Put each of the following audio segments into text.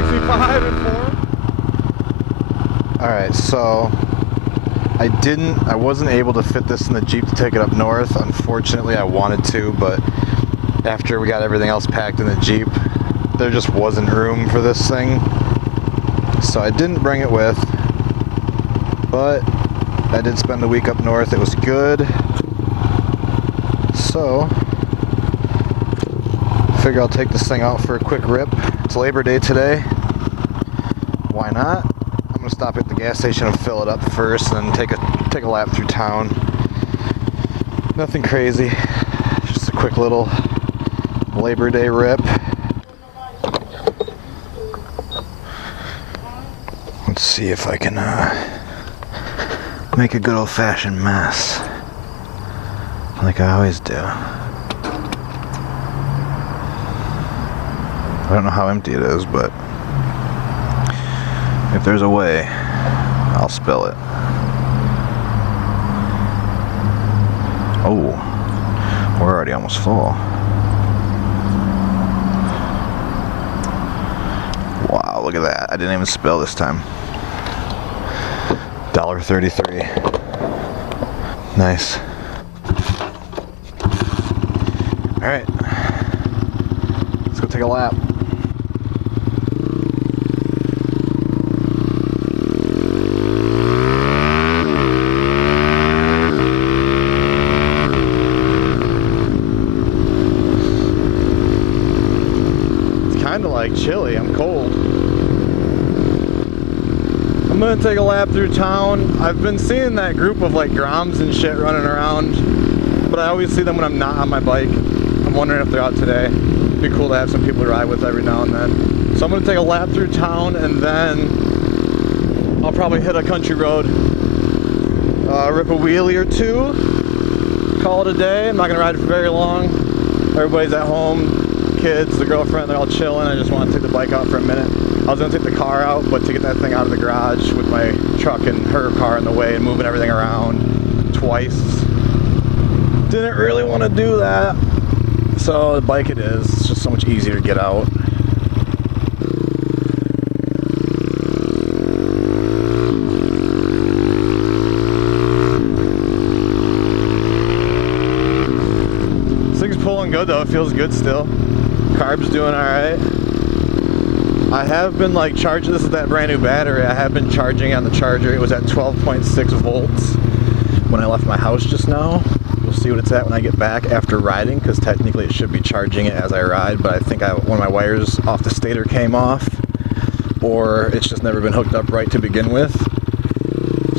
65 and 4. Alright, so I wasn't able to fit this in the Jeep to take it up north. Unfortunately, I wanted to, but after we got everything else packed in the Jeep, there just wasn't room for this thing. So I didn't bring it with, but I did spend the week up north. It was good. So I figure I'll take this thing out for a quick rip. It's Labor Day today. Why not? I'm gonna stop at the gas station and fill it up first, and then take a lap through town. Nothing crazy. Just a quick little Labor Day rip. Let's see if I can make a good old-fashioned mess, like I always do. I don't know how empty it is, but if there's a way, I'll spill it. Oh, we're already almost full. Wow, look at that. I didn't even spill this time. $1.33. Nice. Alright. Let's go take a lap. It's kind of like chilly. I'm cold. I'm gonna take a lap through town. I've been seeing that group of like Groms and shit running around, but I always see them when I'm not on my bike. I'm wondering if they're out today. It'd be cool to have some people to ride with every now and then. So I'm gonna take a lap through town, and then I'll probably hit a country road, rip a wheelie or two, call it a day. I'm not gonna ride for very long. Everybody's at home, kids, the girlfriend, they're all chilling. I just want to take the bike out for a minute. I was going to take the car out, but to get that thing out of the garage with my truck and her car in the way and moving everything around twice, didn't really want to do that. So the bike it is. It's just so much easier to get out. This thing's pulling good though. It feels good still. Carb's doing alright. I have been like charging, this is that brand new battery, I have been charging on the charger. It was at 12.6 volts when I left my house just now. We'll see what it's at when I get back after riding, because technically it should be charging it as I ride, but I think one of my wires off the stator came off, or it's just never been hooked up right to begin with.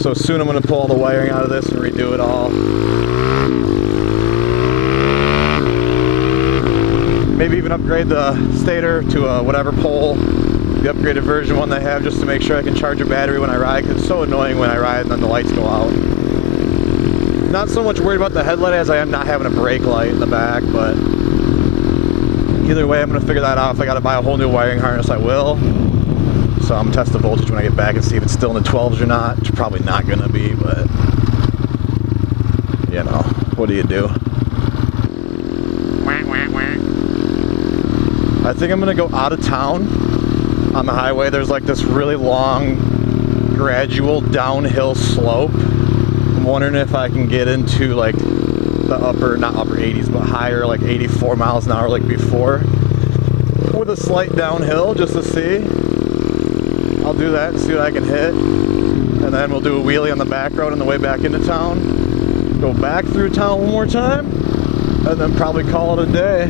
So soon I'm going to pull all the wiring out of this and redo it all. Maybe even upgrade the stator to a whatever pole, the upgraded version one they have, just to make sure I can charge a battery when I ride, because it's so annoying when I ride and then the lights go out. Not so much worried about the headlight as I am not having a brake light in the back, but either way I'm going to figure that out. If I got to buy a whole new wiring harness, I will. So I'm going to test the voltage when I get back and see if it's still in the 12s or not. It's probably not going to be, but you know, what do you do? I think I'm gonna go out of town on the highway. There's like this really long, gradual downhill slope. I'm wondering if I can get into like the not upper 80s, but higher, like 84 miles an hour like before, with a slight downhill just to see. I'll do that and see what I can hit. And then we'll do a wheelie on the back road on the way back into town. Go back through town one more time, and then probably call it a day.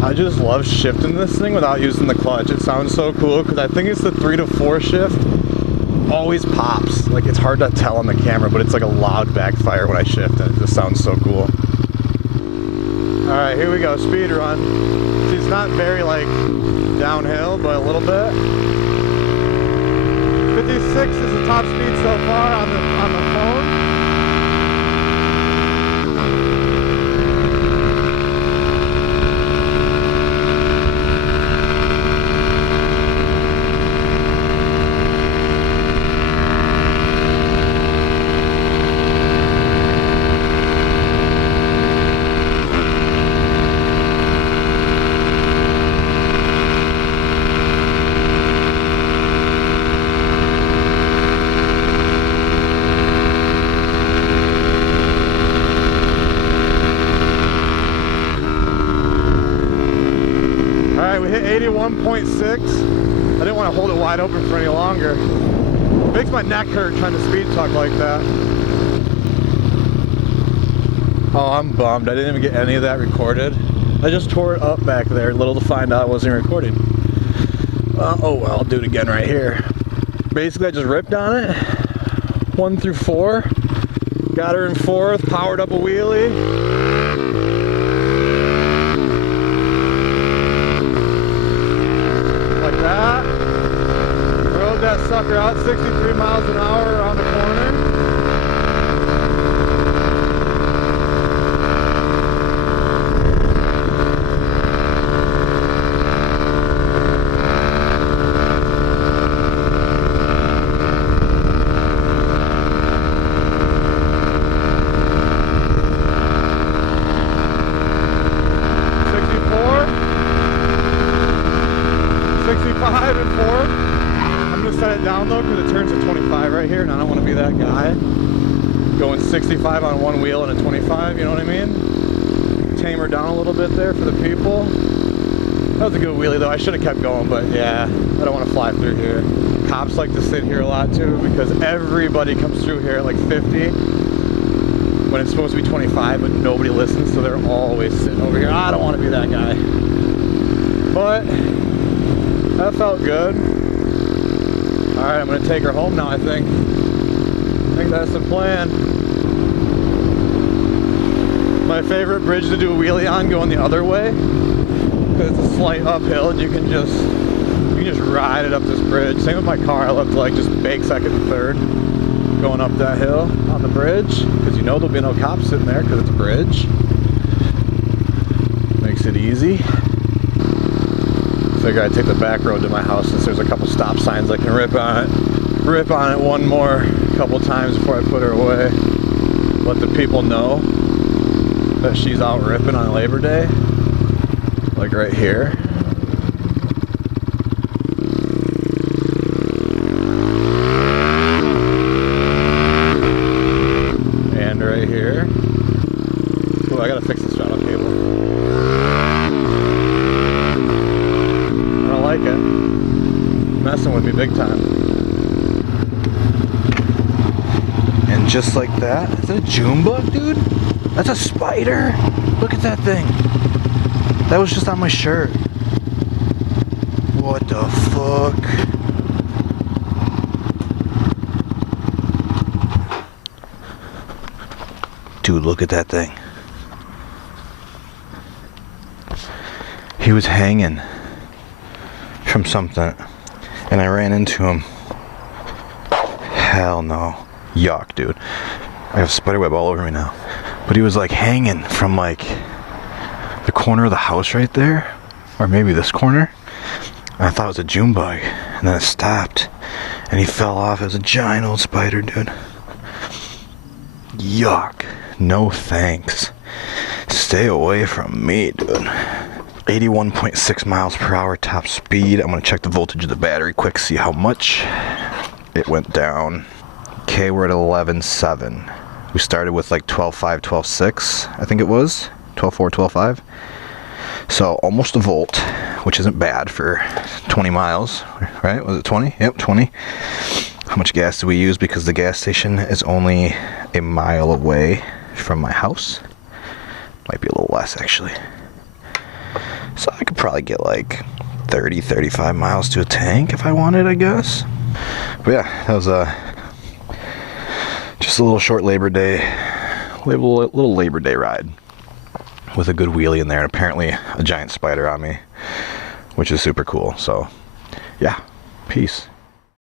I just love shifting this thing without using the clutch. It sounds so cool because I think it's the 3 to 4 shift. Always pops. Like, it's hard to tell on the camera, but it's like a loud backfire when I shift, and it just sounds so cool. Alright, here we go, speed run. See, it's not very like downhill, but a little bit. 56 is the top speed so far on the phone. right, we hit 81.6. I didn't want to hold it wide open for any longer. It makes my neck hurt trying to speed talk like that. Oh, I'm bummed. I didn't even get any of that recorded. I just tore it up back there, little to find out I wasn't recording. Oh well, I'll do it again right here. Basically, I just ripped on it. 1 through 4. Got her in 4th, powered up a wheelie. Like that. Rode that sucker out 63 miles an hour around the corner. Down though, because it turns to 25 right here, and I don't want to be that guy going 65 on one wheel and a 25, you know what I mean? Tame her down a little bit there for the people. That was a good wheelie though. I should have kept going, but yeah, I don't want to fly through here. Cops like to sit here a lot too, because everybody comes through here at like 50 when it's supposed to be 25, but nobody listens, so they're always sitting over here. I don't want to be that guy, but that felt good. Alright, I'm going to take her home now, I think. I think that's the plan. My favorite bridge to do a wheelie on going the other way, because it's a slight uphill and you can just ride it up this bridge. Same with my car. I love to like just bake second and third going up that hill on the bridge, because you know there'll be no cops sitting there because it's a bridge. Makes it easy. Figure I'd take the back road to my house since there's a couple stop signs I can rip on it one more couple times before I put her away. Let the people know that she's out ripping on Labor Day, like right here. And right here. Oh, I gotta fix this throttle cable. Like it. Messing with me big time. And just like that, is that a June bug, dude? That's a spider. Look at that thing. That was just on my shirt. What the fuck? Dude, look at that thing. He was hanging from something and I ran into him. Hell no. Yuck, dude. I have spiderweb all over me now. But he was like hanging from like the corner of the house right there, or maybe this corner. And I thought it was a June bug, and then it stopped and he fell off as a giant old spider, dude. Yuck. No thanks. Stay away from me, dude. 81.6 miles per hour top speed. I'm gonna check the voltage of the battery quick, see how much it went down. Okay, we're at 11.7. We started with like 12.5, 12.6, I think it was. 12.4, 12.5. So almost a volt, which isn't bad for 20 miles, right? Was it 20? Yep, 20. How much gas do we use? Because the gas station is only a mile away from my house. Might be a little less actually. So I could probably get like 30, 35 miles to a tank if I wanted, I guess. But yeah, that was just a little short Labor Day, little Labor Day ride with a good wheelie in there, and apparently a giant spider on me, which is super cool. So yeah, peace.